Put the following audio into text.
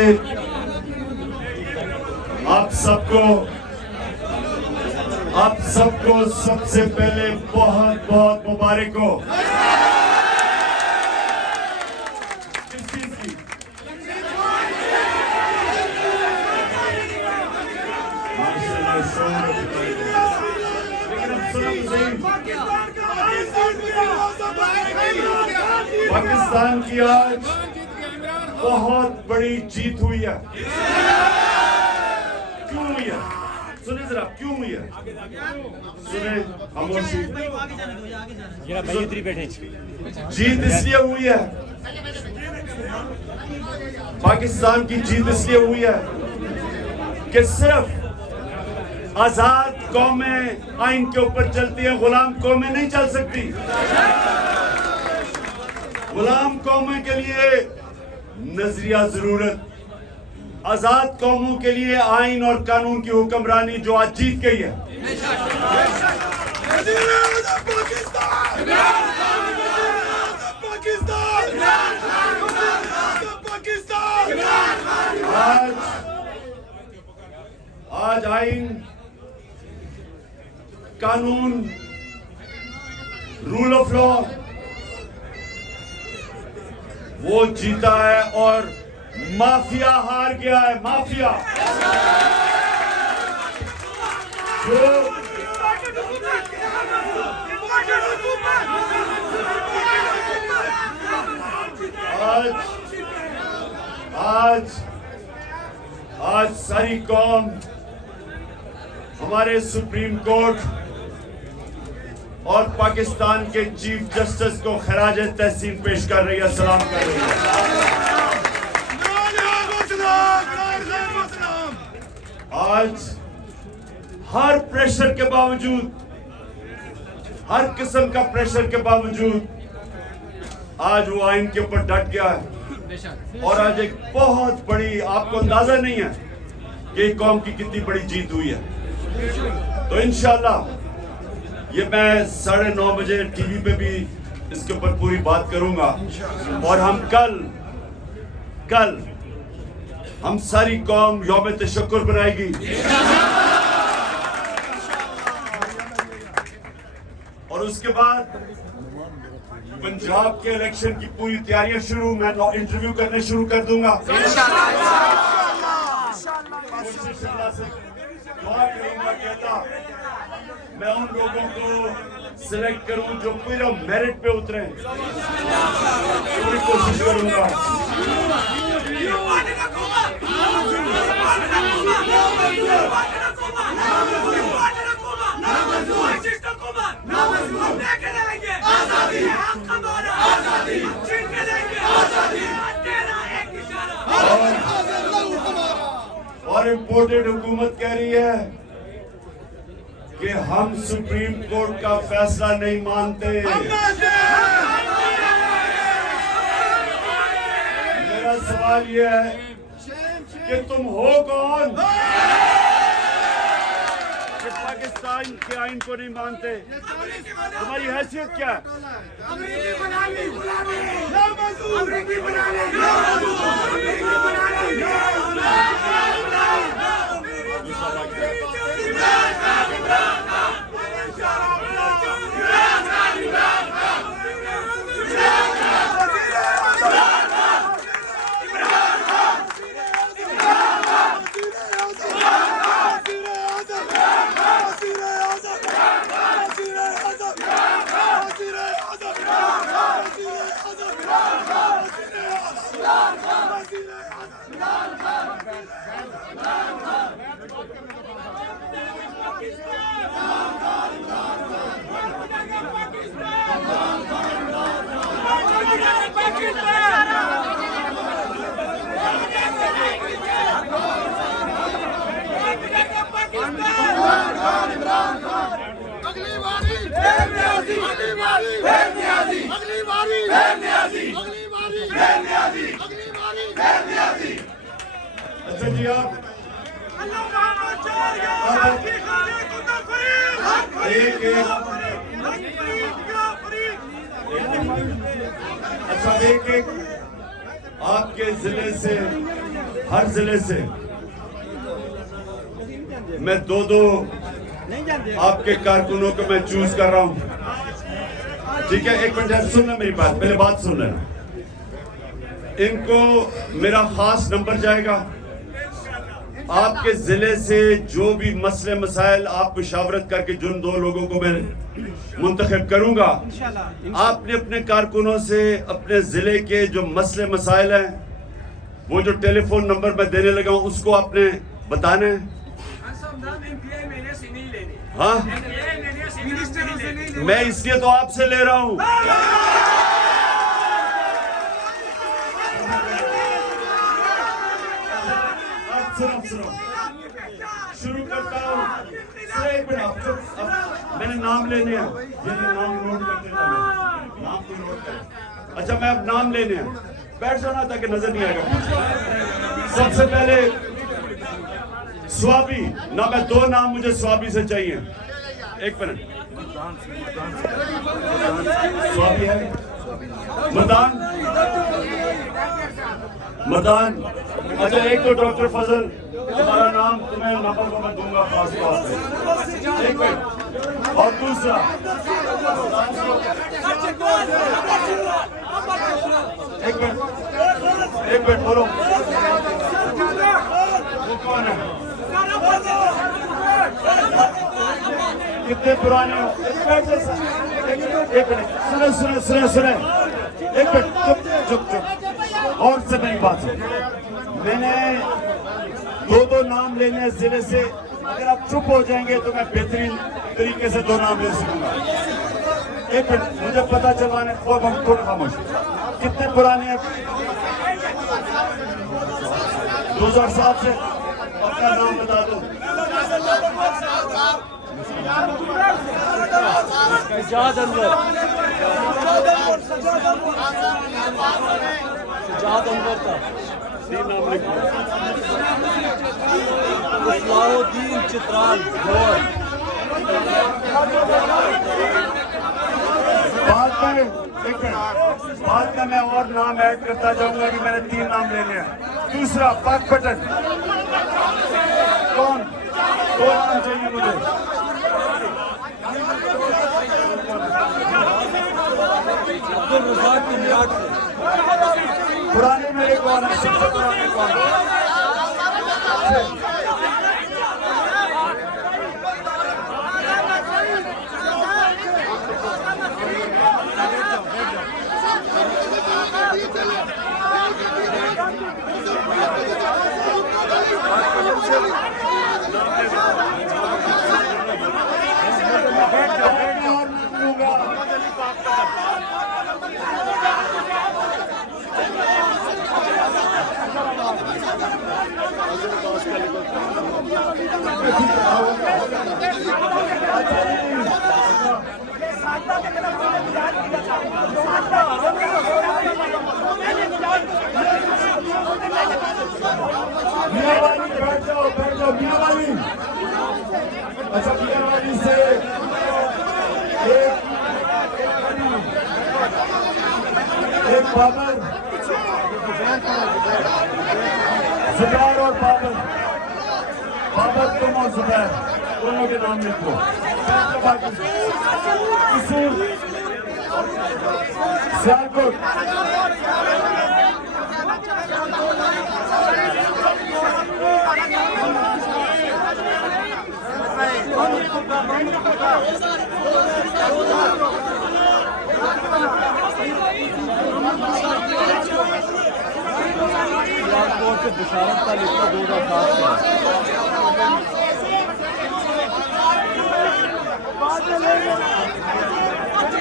आप सबको सबसे पहले बहुत बहुत मुबारक हो। किस चीज की? पाकिस्तान की आज बहुत बड़ी जीत हुई है। क्यों हुई है? सुने जरा, क्यों हुई है? सुने खामोशी। जीत इसलिए हुई है, पाकिस्तान की जीत इसलिए हुई है कि सिर्फ आजाद कौमें आइन के ऊपर चलती हैं, गुलाम कौमें नहीं चल सकती। गुलाम कौमें के लिए नजरिया जरूरत, आजाद कौमों के लिए आइन और कानून की हुक्मरानी जो आज जीत गई है। आज आइन, कानून, रूल ऑफ लॉ वो जीता है और माफिया हार गया है। माफिया जो आज सारी कौम हमारे सुप्रीम कोर्ट और पाकिस्तान के चीफ जस्टिस को खराज तहसीन पेश कर रही है, सलाम कर रही है। आज हर प्रेशर के बावजूद, हर किस्म का प्रेशर के बावजूद आज वो आइन के ऊपर डट गया है। और आज एक बहुत बड़ी, आपको अंदाजा नहीं है कि कौम की कितनी बड़ी जीत हुई है। तो इंशाल्लाह ये मैं 9:30 बजे टीवी पे भी इसके ऊपर पूरी बात करूंगा। और हम कल हम सारी कौम यौम तशक्कुर बनाएगी। और उसके बाद पंजाब के इलेक्शन की पूरी तैयारियां शुरू, मैं इंटरव्यू करने शुरू कर दूंगा। मैं उन लोगों को सिलेक्ट करूं जो पूरा मेरिट पे उतरे, पूरी कोशिश करूंगा। और इम्पोर्टेड हुकूमत कह रही है कि हम सुप्रीम कोर्ट का फैसला नहीं मानते। मेरा सवाल यह है कि तुम हो कौन कि पाकिस्तान के आइन को नहीं मानते? तुम्हारी हैसियत क्या है? अच्छा जी, आप अच्छा एक आपके जिले से हर जिले से मैं दो आपके कारकुनों को मैं चूज कर रहा हूं। ठीक है, एक मिनट सुनना मेरी बात, पहले बात सुन लेना। इनको मेरा खास नंबर जाएगा। आपके जिले से जो भी मसले मसाइल आप मुशावरत करके जिन 2 लोगों को मैं मुंतखब करूंगा, आपने अपने कारकुनों से अपने जिले के जो मसले मसाइल हैं, वो जो टेलीफोन नंबर मैं देने लगा हूं उसको आपने बताना है। हाँ, मैं इसलिए तो आपसे ले रहा हूं। सुनो, शुरू करता हूँ। मैंने नाम लेने हैं, ये नाम नोट कर देता हूं। नाम को नोट कर। अच्छा, मैं अब नाम लेने हैं, बैठ जाना ताकि नजर नहीं आएगा। सबसे पहले स्वाबी ना, मैं 2 नाम मुझे स्वाबी से चाहिए। एक मिनट, स्वाबी है मदान। अच्छा, एक तो डॉक्टर फजल, तुम्हारा नाम तुम्हें नंबर को मैं दूंगा खास तौर पे। एक मिनट, और दूसरा एक मिनट बोलो, वो कौन है? कितने पुराने हो? एक मिनट, सुने, एक मिनट, चुप। और से मेरी बात सुन। मैंने 2 नाम लेने हैं जिले से। अगर आप चुप हो जाएंगे तो मैं बेहतरीन तरीके से 2 नाम ले सकूंगा। एक मिनट, मुझे पता चलवाने थोड़ा खामोश। कितने पुराने हैं? 2007 से। अपना नाम बता दो। सजाद अनवर का 3 नाम लिखो। इस्लाहुद्दीन चित्राल गौर। बाद में मैं और नाम ऐड करता जाऊंगा कि मैंने 3 नाम लेने हैं। दूसरा पाक पटन, कौन? 2 नाम चाहिए मुझे। पुराने मेरे कौन है? सबसे पुराने कौन है? बैठ जाओ मियाँवाली। अच्छा, मियाँवाली से एक बाबर, जुबैर और बाबर तुम और जुबैर दोनों के नाम लिखो। सियालकोट, से बिशारत का लिखा 2007 में।